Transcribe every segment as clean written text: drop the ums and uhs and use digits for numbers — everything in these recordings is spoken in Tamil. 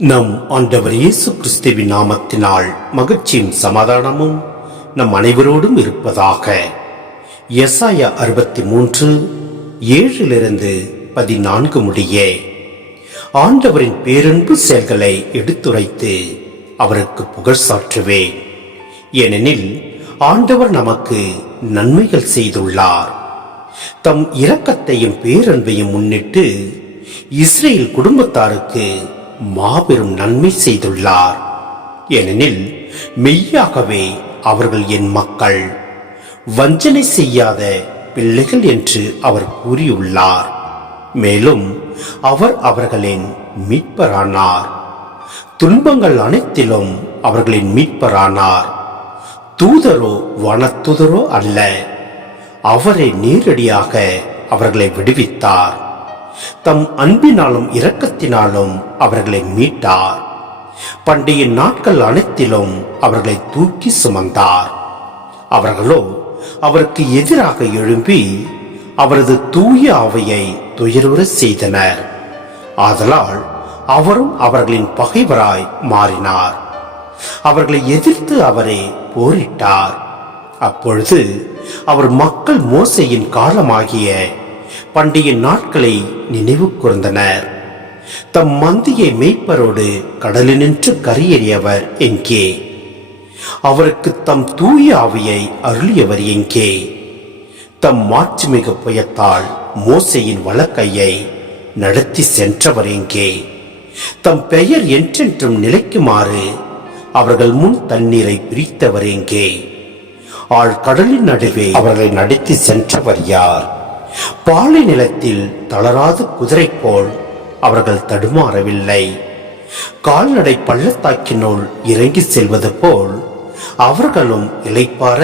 நம் ஆண்டவர் இயேசு கிறிஸ்துவின் நாமத்தினால் மகிழ்ச்சியும் சமாதானமும் நம் அனைவரோடும் இருப்பதாக. எசாயா 63:7-14 முடிய ஆண்டவரின் பேரன்பு செயல்களை எடுத்துரைத்து அவருக்கு புகழ் சாற்றுவேன். ஏனெனில் ஆண்டவர் நமக்கு நன்மைகள் செய்துள்ளார். தம் இரக்கத்தையும் பேரன்பையும் முன்னிட்டு இஸ்ரேல் குடும்பத்தாருக்கு மாபெரும் நன்மை செய்துள்ளார். ஏனெனில் மெய்யாகவே அவர்கள் என் மக்கள், வஞ்சனை செய்யாத பிள்ளைகள் என்று அவர் கூறியுள்ளார். மேலும் அவர் அவர்களின் மீட்பரானார். துன்பங்கள் அனைத்திலும் அவர்களின் மீட்பரானார். தூதரோ வனத்துதரோ அல்ல, அவரே நேரடியாக அவர்களை விடுவித்தார். தம் அன்பினாலும் இரக்கத்தினாலும் அவர்களை மீட்டார். பண்டைய நாட்கள் அனைத்திலும் அவர்களை தூக்கி சுமந்தார். அவர்களோ அவருக்கு எதிராக எழும்பி அவரது தூய ஆவியை துயருற செய்தனர். ஆதலால் அவரும் அவர்களின் பகைவராய் மாறினார். அவர்களை எதிர்த்து அவரே போரிட்டார். அப்பொழுது அவர் மக்கள் மோசேயின் காலமாகிய பண்டைய நாட்களை நினைவு கூர்ந்தனர். தம் மந்தியை மேய்ப்பரோடு கடலினின்று கரையேறியவர் எங்கே? அவருக்கு தம் தூய ஆவியை அருளியவர் எங்கே? தம் மாட்சிமிகு புயத்தால் மோசேயின் வலக்கையை நடத்தி சென்றவர் எங்கே? தம் பெயர் என்றென்றும் நிலைக்குமாறு அவர்கள் முன் தண்ணீரை பிரித்தவர் எங்கே? ஆழ்கடலின் நடுவே அவர்களை நடத்தி சென்றவர் யார்? பாலை நிலத்தில் தளராத குதிரை போல் அவர்கள் தடுமாறவில்லை. கால்நடை பள்ளத்தாக்கினுள் இறங்கி செல்வது போல் அவர்களும் இளைப்பாற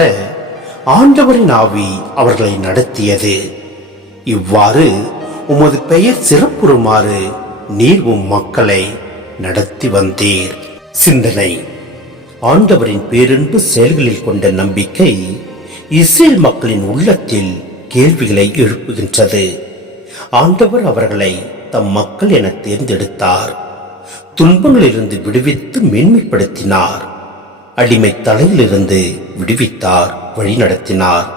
ஆண்டவரின் ஆவி அவர்களை நடத்தியது. இவ்வாறு உமது பெயர் சிறப்புறுமாறு நீர் உம் மக்களை நடத்தி வந்தீர். சிந்தனை: ஆண்டவரின் பேரன்பு செயல்களில் கொண்ட நம்பிக்கை இஸ்ரேல் மக்களின் உள்ளத்தில் கேள்விகளை எழுப்புகின்றது. ஆண்டவர் அவர்களை தம் மக்கள் என தேர்ந்தெடுத்தார். துன்பங்களிலிருந்து விடுவித்து மேன்மைப்படுத்தினார். அடிமை தலையிலிருந்து விடுவித்தார், வழிநடத்தினார்.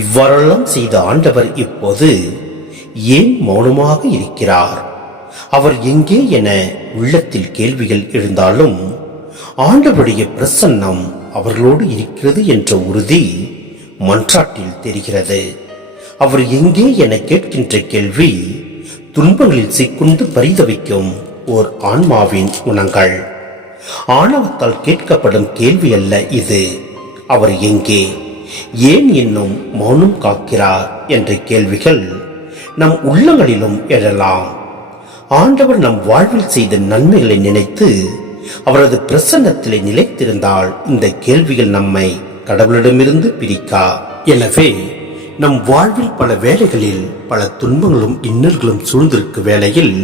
இவ்வாறெல்லாம் செய்த ஆண்டவர் இப்போது ஏன் மௌனமாக இருக்கிறார்? அவர் எங்கே என உள்ளத்தில் கேள்விகள் எழுந்தாலும் ஆண்டவருடைய பிரசன்னம் அவர்களோடு இருக்கிறது என்ற உறுதி மன்றாட்டில் தெரிகிறது. அவர் எங்கே என கேட்கின்ற கேள்வி துன்பங்களில் சிக்குண்டு பரிதவிக்கும் ஓர் ஆன்மாவின் குணங்கள். ஆணவத்தால் கேட்கப்படும் கேள்வி அல்ல இது. அவர் எங்கே, ஏன் இன்னும் மௌனம் காக்கிறார் என்ற கேள்விகள் நம் உள்ளங்களிலும் எழலாம். ஆண்டவர் நம் வாழ்வில் செய்த நன்மைகளை நினைத்து அவரது பிரசன்னத்திலே நிலைத்திருந்தால் இந்த கேள்விகள் நம்மை கடவுளிடமிருந்து பிரிக்கா. எனவே நம் வாழ்வில் பல வேளைகளில் பல துன்பங்களும் இன்னல்களும் சூழ்ந்திருக்க வேளையில்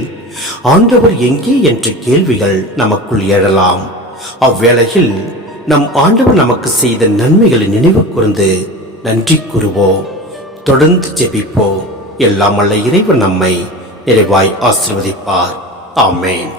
ஆண்டவர் எங்கே என்ற கேள்விகள் நமக்குள் எழலாம். அவ்வேளையில் நம் ஆண்டவர் நமக்கு செய்த நன்மைகளை நினைவு கூர்ந்து நன்றி கூறுவோம். தொடர்ந்து ஜெபிப்போம். எல்லாம் வல்ல இறைவன் நம்மை நிறைவாய் ஆசீர்வதிப்பார். ஆமென்.